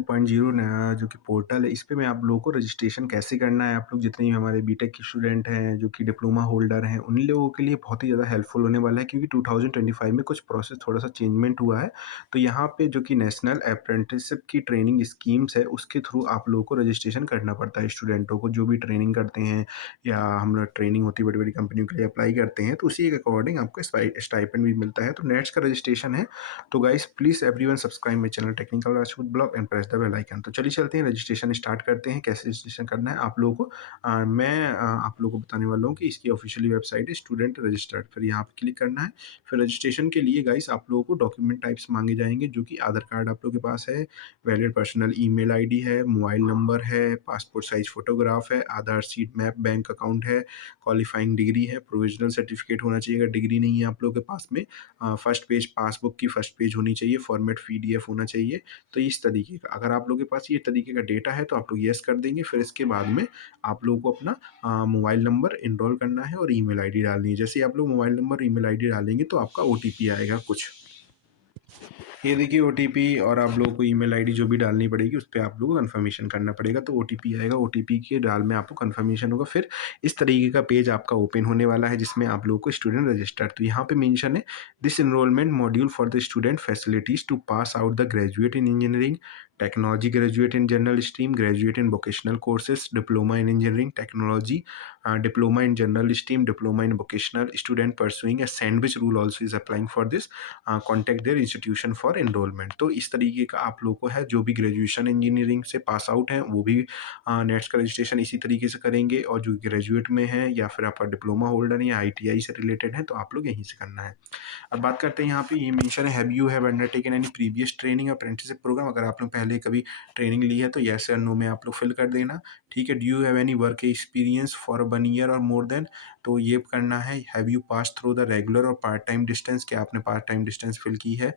2.0 नया जो कि पोर्टल है, इस पे मैं आप लोगों को रजिस्ट्रेशन कैसे करना है, आप लोग जितने भी हमारे बीटेक के स्टूडेंट हैं, जो कि डिप्लोमा होल्डर हैं, उन लोगों के लिए बहुत ही ज़्यादा हेल्पफुल होने वाला है क्योंकि 2025 में कुछ प्रोसेस थोड़ा-सा चेंजमेंट हुआ है। तो यहाँ पे जो कि नेशनल अप्रेंटिसशिप की ट्रेनिंग स्कीम्स है, उसके थ्रू आप लोगों को रजिस्ट्रेशन करना पड़ता है स्टूडेंटों को, जो भी ट्रेनिंग करते हैं या हम लोग ट्रेनिंग होती है बड़ी-बड़ी कंपनियों के लिए अप्लाई करते हैं, तो उसी के अकॉर्डिंग आपको स्टाइपेंड भी मिलता है। तो नेट्स का रजिस्ट्रेशन है। तो guys please everyone subscribe my channel technical Rajput blog and press the bell icon. तो चलिए चलते हैं रजिस्ट्रेशन स्टार्ट करते हैं। कैसे रजिस्ट्रेशन करना है आप लोगों को मैं आप लोगों को बताने वाला हूँ कि इसकी ऑफिशियली वेबसाइट है स्टूडेंट रजिस्टर्ड। फिर यहाँ पे क्लिक करना है। फिर रजिस्ट्रेशन के लिए गाइस आप लोगों को डॉक्यूमेंट टाइप्स मांगे जाएंगे, जो कि आधार कार्ड आप लोगों के पास है, वैलिड पर्सनल ईमेल आईडी है, मोबाइल नंबर है, पासपोर्ट साइज फोटोग्राफ है, आधार सीट मैप, बैंक अकाउंट है, क्वालिफाइंग डिग्री है, प्रोविजनल सर्टिफिकेट होना चाहिए अगर डिग्री नहीं है आप लोगों के पास में, फर्स्ट पेज पासबुक की फर्स्ट पेज होनी चाहिए, फॉर्मेट पीडीएफ होना चाहिए। तो इस तरीके का अगर आप लोगों के पास ये तरीके का डेटा है तो आप लोग येस कर देंगे। फिर इसके बाद में आप लोगों को अपना मोबाइल नंबर इनरोल करना है और ईमेल आईडी डालनी है। जैसे ही आप लोग मोबाइल नंबर ईमेल आईडी डालेंगे तो आपका ओटीपी आएगा कुछ। ये देखिए ओटीपी, और आप लोगों को ईमेल आईडी जो भी डालनी पड़ेगी उस पे आप लोगों को कन्फर्मेशन करना पड़ेगा। तो ओटीपी आएगा, ओटीपी के डाल में आपको कन्फर्मेशन होगा। फिर इस तरीके का पेज आपका ओपन होने वाला है जिसमें आप लोगों को स्टूडेंट रजिस्टर, तो यहाँ पे मेंशन है this enrolment module for the student facilities to pass out the graduate in engineering technology, graduate in general stream, graduate in vocational courses, diploma in engineering technology, diploma in general stream, diploma in vocational, student pursuing a sandwich rule also is applying for this, contact their institution for enrolment. तो इस तरीके का आप लोगों को है, जो भी ग्रेजुएशन इंजीनियरिंग से पास आउट हैं वो भी नेट्स का रजिस्ट्रेशन इसी तरीके से करेंगे, और जो ग्रेजुएट में है या फिर आपका डिप्लोमा होल्डर है या आईटीआई से रिलेटेड है तो आप लोग यहीं से करना है। अब बात करते हैं यहाँ पे, ये मेंशन है have you have undertaken any previous training apprenticeship programme, अगर आप लोग पहले कभी ट्रेनिंग ली है तो येस या नो में आप लोग फिल कर देना। ठीक है, do you have any work experience for 1 year और मोर देन, तो ये करना है। Have you pass through the regular और पार्ट टाइम डिस्टेंस, क्या आपने पार्ट टाइम डिस्टेंस फिल की है।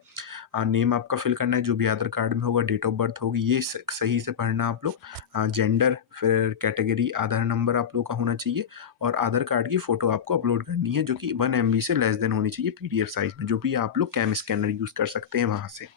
नेम आपका फिल करना है जो भी आधार कार्ड में होगा, डेट ऑफ बर्थ होगी ये सही से पढ़ना आप लोग, जेंडर, फिर कैटेगरी, आधार नंबर आप लोग का होना चाहिए, और आधार कार्ड की फ़ोटो आपको अपलोड करनी है जो कि 1 MB से लेस देन होनी चाहिए पीडीएफ साइज़ में, जो भी आप लोग कैम स्कैनर यूज़ कर सकते हैं वहाँ से।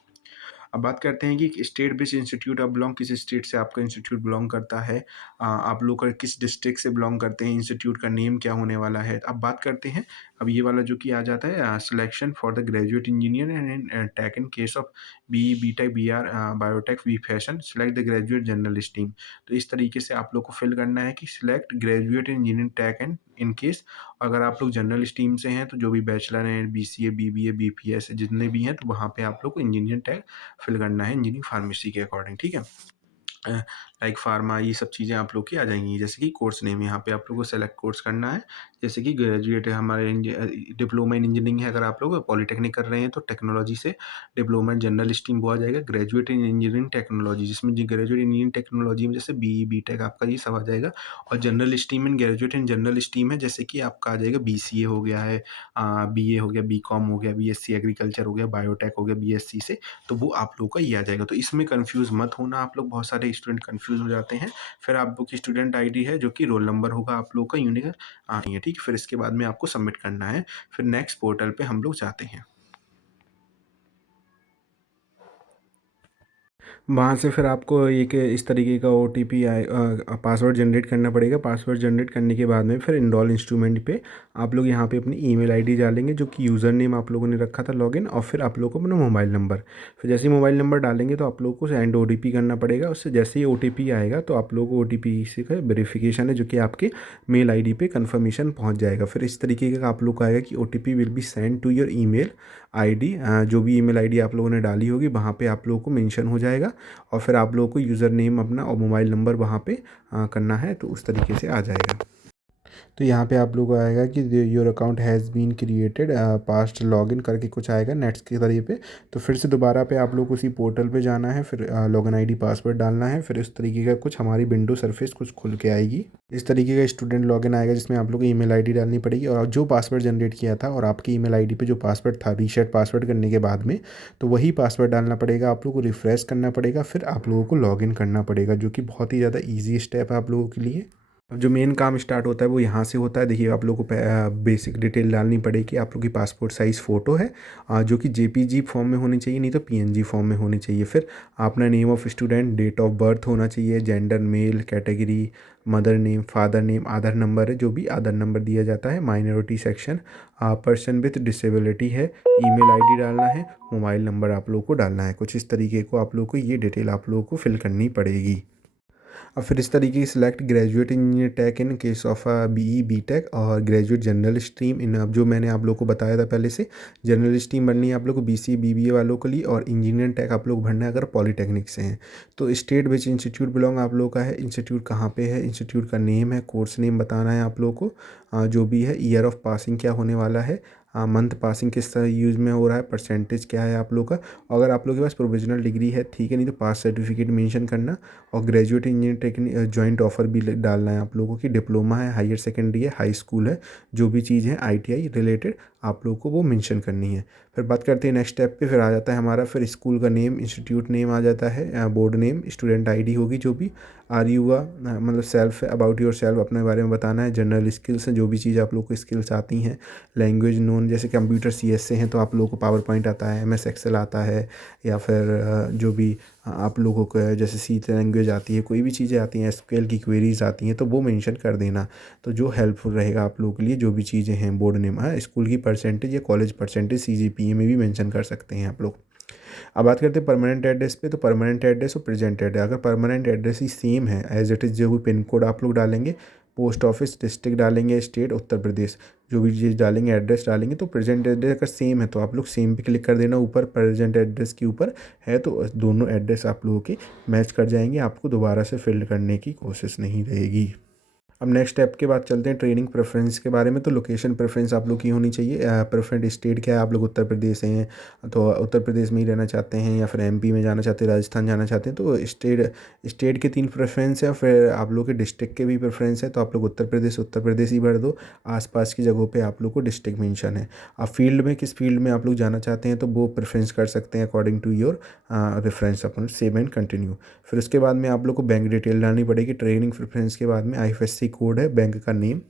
अब बात करते हैं कि स्टेट बेस्ड इंस्टीट्यूट आप बिलोंग, किस स्टेट से आपका इंस्टीट्यूट बिलोंग करता है, आप लोग का किस डिस्ट्रिक्ट से बिलोंग करते हैं, इंस्टीट्यूट का नेम क्या होने वाला है। अब बात करते हैं, अब ये वाला जो कि आ जाता है selection for the graduate engineer and tech in case of BTech, BR, biotech, B fashion, select the graduate general stream. तो इस तरीके से आप लोग को फिल करना है कि select graduate engineering tech and in case, अगर आप लोग जनरल स्ट्रीम से हैं तो जो भी बैचलर हैं, बीसीए, बीबीए, बीपीएस जितने भी हैं, तो वहाँ पे आप लोग को इंजीनियर टैग फिल करना है इंजीनियरिंग फार्मेसी के अकॉर्डिंग। ठीक है, लाइक फार्मा, ये सब चीज़ें आप लोग की आ जाएंगी। जैसे कि कोर्स नेम यहाँ पे आप लोग को सेलेक्ट कोर्स करना है, जैसे कि ग्रेजुएट है हमारे डिप्लोमा इन इंजीनियरिंग है, अगर आप लोग पॉलीटेक्निक कर रहे हैं तो टेक्नोलॉजी से डिप्लोमा इन जनरल स्ट्रीम वो आ जाएगा। ग्रेजुएट इन इंजीनियरिंग टेक्नोलॉजी, जिसमें जो ग्रेजुएट इंजीनियरिंग टेक्नोलॉजी में जैसे बीटेक आपका ये सब आ जाएगा, और general stream in graduate in general stream है, जैसे कि आपका आ जाएगा बीसीए हो गया है, बीए हो गया, बीकॉम हो गया, बीएससी एग्रीकल्चर हो गया, बायोटेक हो गया बीएससी से, तो वो आप लोग का ये आ जाएगा। तो इसमें कंफ्यूज मत होना आप लोग, बहुत सारे स्टूडेंट कंफ्यूज हो जाते हैं। फिर आप लोग की स्टूडेंट आईडी है जो कि रोल नंबर होगा आप लोग का यूनिक है, ठीक है। फिर इसके बाद में आपको सबमिट करना है। फिर नेक्स्ट पोर्टल पे हम लोग जाते हैं। वहाँ से फिर आपको एक इस तरीके का ओटीपी पासवर्ड जनरेट करना पड़ेगा। पासवर्ड जनरेट करने के बाद में फिर इनरोल इंस्ट्रूमेंट पे आप लोग यहाँ पे अपनी ईमेल आईडी डालेंगे जो कि यूज़र नेम आप लोगों ने रखा था लॉगिन, और फिर आप लोग को अपना मोबाइल नंबर, फिर जैसे ही मोबाइल नंबर डालेंगे तो आप लोग को सेंड ओटीपी करना पड़ेगा। उससे जैसे ही ओटीपी आएगा तो आप लोग को ओटीपी से का वेरिफिकेशन है जो कि आपके मेल आईडी पे कंफर्मेशन पहुँच जाएगा। फिर इस तरीके का आप लोग को आएगा कि OTP will be send to your email ID, जो भी ईमेल आईडी आप लोगों ने डाली होगी वहाँ पे आप लोगों को मेंशन हो जाएगा, और फिर आप लोगों को यूज़र नेम अपना और मोबाइल नंबर वहाँ पे करना है, तो उस तरीके से आ जाएगा। तो यहाँ पे आप लोग को आएगा कि your account has been created, past login करके कुछ आएगा नेट्स के जरिए पे। तो फिर से दोबारा पे आप लोग उसी पोर्टल पे जाना है, फिर लॉगिन आईडी पासवर्ड डालना है, फिर इस तरीके का कुछ हमारी विंडो सरफेस कुछ खुल के आएगी। इस तरीके का स्टूडेंट लॉगिन आएगा जिसमें आप लोग को ईमेल आईडी डालनी पड़ेगी, और जो पासवर्ड जनरेट किया था और आपकी ईमेल आईडी पे जो पासवर्ड था रीसेट पासवर्ड करने के बाद में, तो वही पासवर्ड डालना पड़ेगा। आप लोग को रिफ्रेश करना पड़ेगा, फिर आप लोगों को लॉगिन करना पड़ेगा, जो कि बहुत ही ज़्यादा ईजी स्टेप है आप लोगों के लिए। अब जो मेन काम स्टार्ट होता है वो यहाँ से होता है। देखिए आप लोग को बेसिक डिटेल डालनी पड़ेगी। आप लोग की पासपोर्ट साइज़ फ़ोटो है जो कि जेपीजी फॉर्म में होनी चाहिए, नहीं तो पीएनजी फॉर्म में होनी चाहिए। फिर अपना name of student, date of birth होना चाहिए, gender male, category, mother name, father name, Aadhaar number है जो भी आधार नंबर दिया जाता है, minority section, person with disability है, ईमेल आईडी डालना है, मोबाइल नंबर आप लोग को डालना है। कुछ इस तरीके को आप लोग को ये डिटेल आप लोगों को फिल करनी पड़ेगी। अब फिर इस तरीके की select graduate engineer tech in case of BE BTech और ग्रेजुएट जनरल स्ट्रीम इन। अब जो मैंने आप लोग को बताया था पहले से, जनरल स्ट्रीम भरनी है आप लोग को बीसी बीबीए वालों के लिए, और इंजीनियर टेक आप लोग भरना है अगर पॉलीटेक्निक से हैं। तो स्टेट विच इंस्टीट्यूट बिलोंग आप लोग का है, इंस्टीट्यूट कहाँ पे है, इंस्टीट्यूट का नेम है, कोर्स नेम बताना है आप लोग को, जो भी है, ईयर ऑफ पासिंग क्या होने वाला है, मंथ पासिंग किस तरह यूज़ में हो रहा है, परसेंटेज क्या है आप लोग का। अगर आप लोग के पास प्रोविजनल डिग्री है ठीक है, नहीं तो पास सर्टिफिकेट मेंशन करना। और graduate engineer technique joint offer भी डालना है आप लोगों की। डिप्लोमा है, हायर सेकेंडरी है, हाई स्कूल है, जो भी चीज़ है आईटीआई रिलेटेड आप लोगों को वो मेंशन करनी है। फिर बात करते हैं नेक्स्ट स्टेप पे। फिर आ जाता है हमारा, फिर स्कूल का नेम, इंस्टीट्यूट नेम आ जाता है, बोर्ड नेम, स्टूडेंट आईडी होगी जो भी, आर यू का मतलब सेल्फ अबाउट योर सेल्फ अपने बारे में बताना है। जनरल स्किल्स हैं, जो भी चीज़ आप लोग को स्किल्स आती हैं। लैंग्वेज नोन, जैसे कंप्यूटर सीएस से हैं तो आप लोगों को पावर पॉइंट आता है, एमएस एक्सेल आता है, या फिर जो भी आप लोगों को जैसे सी लैंग्वेज आती है, कोई भी चीज़ें आती हैं, एसक्यूएल की क्वेरीज आती हैं, तो वो मेंशन कर देना। तो जो हेल्पफुल रहेगा आप लोगों के लिए, जो भी चीज़ें हैं, बोर्ड नेम, स्कूल की परसेंटेज या कॉलेज परसेंटेज, सीजीपीए में भी मेंशन कर सकते हैं आप लोग। अब बात करते हैं परमानेंट एड्रेस पे। तो परमानेंट एड्रेस और प्रेजेंट एड्रेस, अगर परमानेंट एड्रेस ही सेम है एज इट इज़, जो भी पिन कोड आप लोग डालेंगे, पोस्ट ऑफिस, डिस्ट्रिक्ट डालेंगे, स्टेट, उत्तर प्रदेश, जो भी चीज़ डालेंगे, एड्रेस डालेंगे, तो प्रेजेंट एड्रेस अगर सेम है तो आप लोग सेम पे क्लिक कर देना। ऊपर प्रेजेंट एड्रेस के ऊपर है तो दोनों एड्रेस आप लोगों के मैच कर जाएंगे, आपको दोबारा से फिल करने की कोशिश नहीं रहेगी। अब नेक्स्ट स्टेप के बाद चलते हैं ट्रेनिंग प्रेफरेंस के बारे में। तो लोकेशन प्रेफरेंस आप लोग की होनी चाहिए। प्रेफरेंट स्टेट क्या है, आप लोग उत्तर प्रदेश से हैं तो उत्तर प्रदेश में ही रहना चाहते हैं, या फिर एमपी में जाना चाहते हैं, राजस्थान जाना चाहते हैं, तो स्टेट के 3 प्रेफरेंस है। फिर आप लोग के डिस्ट्रिक्ट के भी प्रेफरेंस है, तो आप लोग उत्तर प्रदेश ही भर दो। आसपास की जगहों पे आप लोग को डिस्ट्रिक्ट मेंशन है। अब फील्ड में, किस फील्ड में आप लोग जाना चाहते हैं, तो वो प्रेफरेंस कर सकते हैं अकॉर्डिंग टू योर रेफरेंस अपन, सेव एंड कंटिन्यू। फिर उसके बाद में आप लोग को बैंक डिटेल डालनी पड़ेगी। ट्रेनिंग प्रेफरेंस के बाद में आईएफएससी कोड है, बैंक का नेम,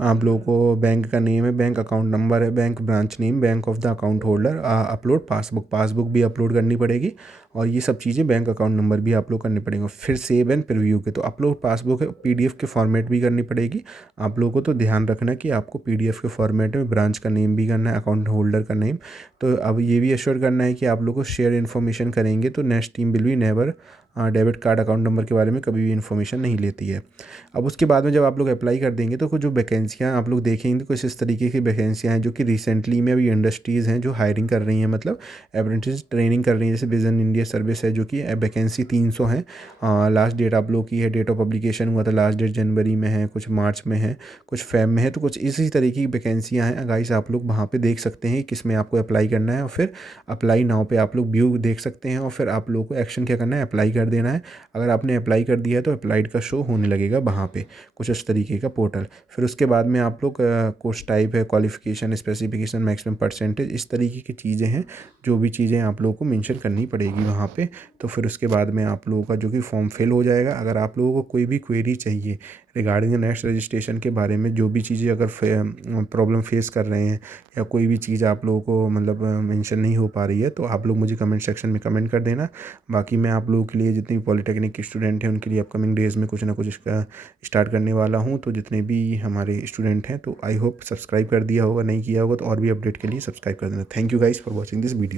आप लोगों को बैंक का नेम है, बैंक अकाउंट नंबर है, bank branch name, bank of the account holder, upload passbook भी अपलोड करनी पड़ेगी। और ये सब चीज़ें, बैंक अकाउंट नंबर भी अपलोड करने पड़ेंगे। फिर सेव एंड प्रीव्यू के, तो अपलोड पासबुक है, पीडीएफ के फॉर्मेट भी करनी पड़ेगी आप लोगों को। तो ध्यान रखना कि आपको पीडीएफ के फॉर्मेट में ब्रांच का नेम भी करना है, अकाउंट होल्डर का नेम। तो अब ये भी एश्योर करना है कि आप लोग को शेयर इन्फॉर्मेशन करेंगे तो next team will be never debit card account number के बारे में कभी भी इन्फॉर्मेशन नहीं लेती है। अब उसके बाद में जब आप लोग अप्लाई कर देंगे तो कुछ जो वैकेंसियाँ आप लोग देखेंगे, तो कुछ इस तरीके की वैकेंसियाँ हैं जो कि रिसेंटली में अभी इंडस्ट्रीज़ हैं जो हायरिंग कर रही हैं, मतलब अप्रेंटिस ट्रेनिंग कर रही हैं। जैसे विजन इंडिया सर्विस है जो कि वैकेंसी 300 हैं। लास्ट डेट आप लोग की है, डेट ऑफ पब्लिकेशन हुआ था लास्ट डेट जनवरी में है, कुछ मार्च में है, कुछ फेब में है। तो कुछ इसी तरीके की वैकेंसियाँ हैं गाइस, आप लोग वहाँ पे देख सकते हैं किस में आपको अप्लाई करना है, और फिर अप्लाई नाउ पे आप लोग व्यू देख सकते हैं, और फिर आप लोगों को एक्शन क्या करना है, अप्लाई कर देना है। अगर आपने अप्लाई कर दिया है तो अप्लाइड का शो होने लगेगा वहाँ पे, कुछ इस तरीके का पोर्टल। फिर उसके बाद में आप लोग कोर्स टाइप है, क्वालिफिकेशन, स्पेसिफिकेशन, मैक्सिमम परसेंटेज, इस तरीके की चीज़ें हैं, जो भी चीज़ें आप लोगों को मेंशन करनी पड़ेगी वहाँ पे। तो फिर उसके बाद में आप लोगों का जो कि फॉर्म फिल हो जाएगा। अगर आप लोगों को कोई भी क्वेरी चाहिए रिगार्डिंग नेक्स्ट रजिस्ट्रेशन के बारे में, जो भी चीज़ें अगर प्रॉब्लम फेस कर रहे हैं, या कोई भी चीज़ आप लोगों को मतलब मेंशन नहीं हो पा रही है, तो आप लोग मुझे कमेंट सेक्शन में कमेंट कर देना। बाकी मैं आप लोगों के लिए, जितने भी पॉलिटेक्निक के स्टूडेंट हैं उनके लिए अपकमिंग डेज़ में कुछ ना कुछ इसका स्टार्ट करने वाला हूँ। तो जितने भी हमारे स्टूडेंट हैं, तो आई होप सब्सक्राइब कर दिया होगा, नहीं किया होगा तो और भी अपडेट के लिए सब्सक्राइब कर देना। Thank you guys for watching this video.